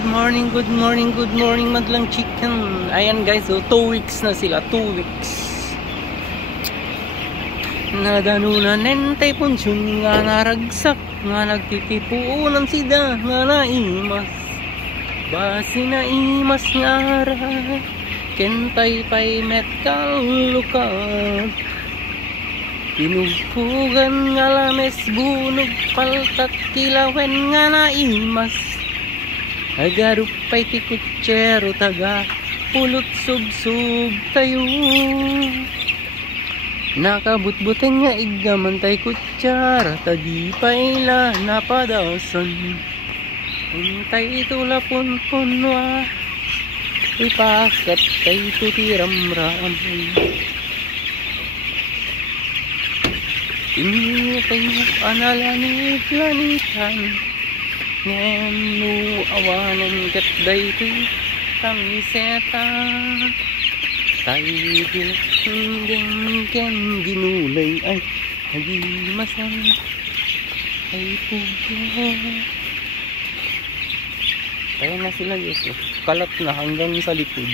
good morning madlang chicken. Ayan guys, so 2 weeks na sila, 2 weeks. Nadanunan nentay punsyun nga naragsak, nga nagtitipunan sida nga naimas. Basi naimas nga ra, kentay pay met kalukat. Pinugpugan nga lames bunog paltat kilawen nga naimas. Agarupay ti kutsero taga pulot sub-sub tayo. Nakabutbutin nga igamantay kutsara tadi paila napadasan. Untay itula punpunwa ipakat tay tutiram-ram. Ini kayo analanit-lanitan ngenu awanan kat dayti kamiseta tayo bilanggang ken ginulay ay hagimasan ay pugo. Kaya na sila guys, kalat na hanggang sa likod.